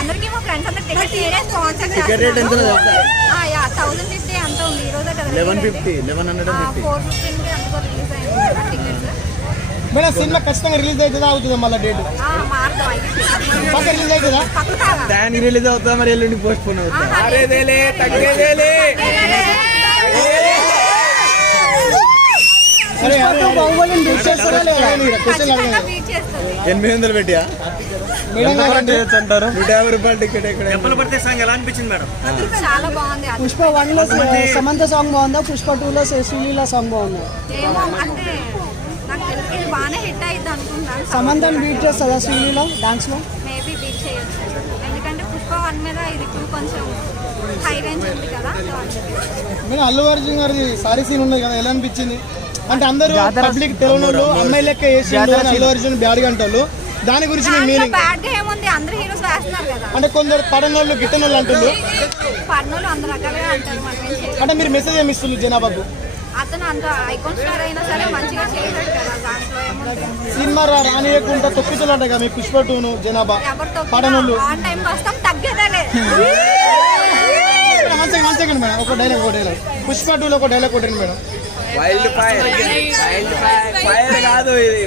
అందరికి మా ఫ్రెండ్స్ అందరికి టికెట్ నేనే స్పాన్సర్ టికెట్ రేట్ ఎంత యా 1050 అంత ఉంది ఈ రోజే కదా 1150 1150 415 అంత రిలీజ్ అయింది టికెట్స్ మేడం సినిమా ఖచ్చితంగా రిలీజ్ అవుతుందా అవుతుందా మళ్ళీ డేట్ పక్క రిలీజ్ అవుతుందా దానికి రిలీజ్ అవుతుందా మరి ఎల్లుండి పోస్ట్ పోన్ అవుతుందా అరేదేలే తగ్గేదేలే అరే అరే బాహుబలిని బీట్ చేస్తారా లేదా 800 పెట్టియా అంటారు 150 రూపాయలు టికెట్ ఎక్కడ దెబ్బలు పడితే సాంగ్ ఎలా అనిపించింది మేడం? చాలా బాగుంది పుష్ప 1 లో సమంత సాంగ్ బాగుందా, పుష్ప 2 లో సునీల సాంగ్ బాగుందా? ఏమో అంటే నాకు తెలిసి ఇది బాగానే హిట్ అయ్యిద్ది అనుకుంటాను. సమంతని బీట్ చేస్తుందా సునీల డాన్స్ లో? మేబీ బీట్ చేయొచ్చు ఎందుకంటే పుష్ప 1 మీద ఇది 2 కొంచెం హై రేంజ్ ఉంది కదా. మేడం అల్లు అర్జున్ గారి సారీ సీన్ ఉన్నది కదా ఎలా అనిపించింది? అంటే అందరూ పబ్లిక్ తెలియనోళ్ళు అమ్మాయి లెక్క వేసి అల్లు అర్జున్ బ్యాడ్ అంటారు, దాని గురించి మీ మీనింగ్? బ్యాడ్ గా ఏముంది, అందరూ హీరోస్ వేస్తున్నారు కదా. అంటే కొందరు పడనోళ్ళు గిట్టనోళ్ళు అంటున్నారు, పర్నోళ్ళు అందరు రకాలుగా అంటారు. అంటే మీరు మెసేజ్ ఏమి ఇస్తున్నారు జనాభాకు? అతను అంత ఐకాన్ స్టార్ అయినా సరే మంచిగా చేశాడు కదా, దాంట్లో ఏముంది. సినిమా రానియకుండా తొక్కుతులు అంట కదా మీ పుష్ప 2 జనాభా పడనోళ్ళు. ఆన్ టైం వస్తాం తగ్గేదేలే. మంచిగా మేడం ఒక డైలాగ్ పుష్ప 2 లో ఒక డైలాగ్ కొట్టండి మేడం. వైల్డ్ ఫైర్ కాదు ఇది.